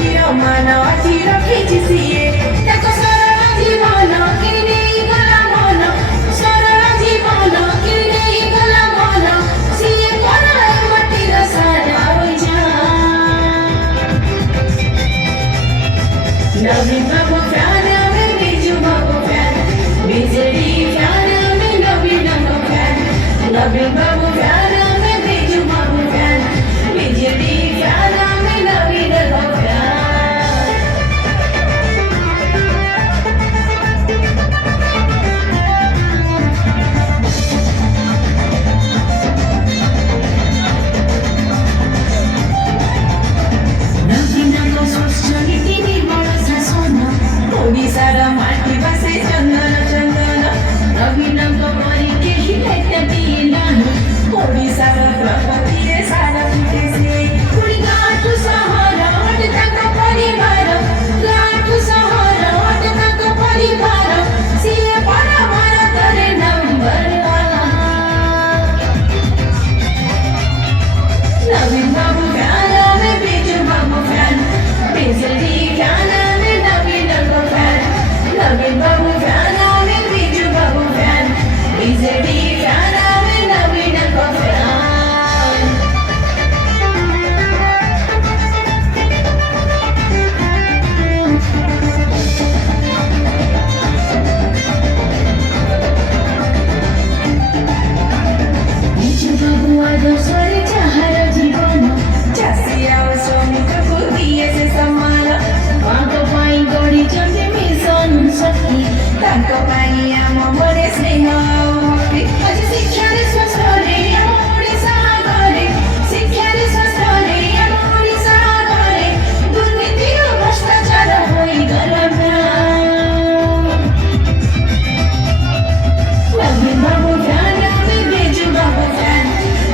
ମାଟିର ମାନ ଆଜି ରଖିଛି ସିଏ ତାଙ୍କ ସରଳ ଜୀବନ କିଣି ଗଲା ମନ ସରଳ ଜୀବନ କିଣି ଗଲା ମନ ସିଏ କରାଏ ମାଟିର ସାରା ନବୀନ ବାବୁ ଫ୍ୟାନ୍ ଆମେ ବିଜୁ ବାବୁ ଫ୍ୟାନ୍ ବିଜେଡି ଫ୍ୟାନ୍ ଆମେ ନବୀନଙ୍କ ଫ୍ୟାନ୍ ନବୀନ ବାବୁ ଫ୍ୟାନ୍ ଆମେ ବିଜୁ ବାବୁ ଫ୍ୟାନ୍ ବିଜେଡି ଫ୍ୟାନ୍ ଆମେ ନବୀନଙ୍କ ଫ୍ୟାନ୍ ନବୀନଙ୍କ ସ୍ୱଚ୍ଛ ନୀତି ନିର୍ମଳ ଶାସନ ଓଡ଼ିଶାର ମାଟି ବାସେ ଚନ୍ଦନ ଚନ୍ଦନ ନବୀନଙ୍କ ପରି କେହି ଏକାଠି ନାହିଁ ଓଡ଼ିଶାର ପ୍ରଗତିରେ ସାର ଫୁଟେ ସେ ପୁଣି ଗାଁଠୁ ସହର ଅଟେ ତାଙ୍କ ପରିବାର ଗାଁଠୁ ସହର ଅଟେ ତାଙ୍କ ପରିବାର ସିଏ ବଡ଼ ଭାରତରେ ନମ୍ବର ନବୀନ ବାବୁ ଫ୍ୟାନ୍ ଆମେ ବିଜୁ ବାବୁ ଫ୍ୟାନ୍ ବିଜେଡି ଫ୍ୟାନ୍ ଆମେ ନବୀନଙ୍କ ଫ୍ୟାନ୍ ନବୀନ ବାବୁ ଫ୍ୟାନ୍ ଆମେ ବିଜୁ ବାବୁ ଫ୍ୟାନ୍ ବିଜେଡି ଫ୍ୟାନ୍ ଆମେ ନବୀନଙ୍କ ଫ୍ୟାନ୍ ବିଜୁ ବାବୁ ଆଦର୍ଶରେ ଯାହାର ଜୀବନ ଚାଷୀ ଆଉ ଶ୍ରମିକକୁ ଦିଏ ସେ ସମ୍ମାନ ତାଙ୍କ ପାଇଁ ଗଢ଼ିଛନ୍ତି ମିଶନ ଶକ୍ତି ତାଙ୍କ ପାଇଁ ଆମ ମନରେ ସ୍ନେହ ଆଉ ଭକ୍ତି ଆଜି ଶିକ୍ଷାରେ ସ୍ୱଚ୍ଛରେ ଆମ ଓଡ଼ିଶା ଆଗରେ ଶିକ୍ଷାରେ ସ୍ୱଚ୍ଛରେ ଆମ ଓଡ଼ିଶା ଆଗରେ ଦୁର୍ନୀତି ଓ ଭ୍ରଷ୍ଟାଚାର ହୋଇଗଲା ନବୀନ ବାବୁ ଫ୍ୟାନ୍ ଆମେ ବିଜୁ ବାବୁ ଫ୍ୟାନ୍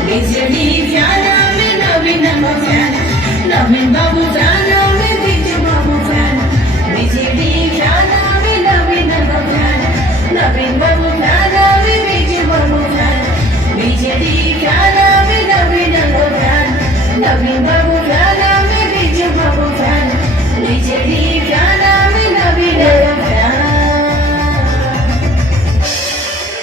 ବିଜେଡି ଫ୍ୟାନ୍ ଆମେ ନବୀନଙ୍କ ଫ୍ୟାନ୍ ନବୀନ ବାବୁ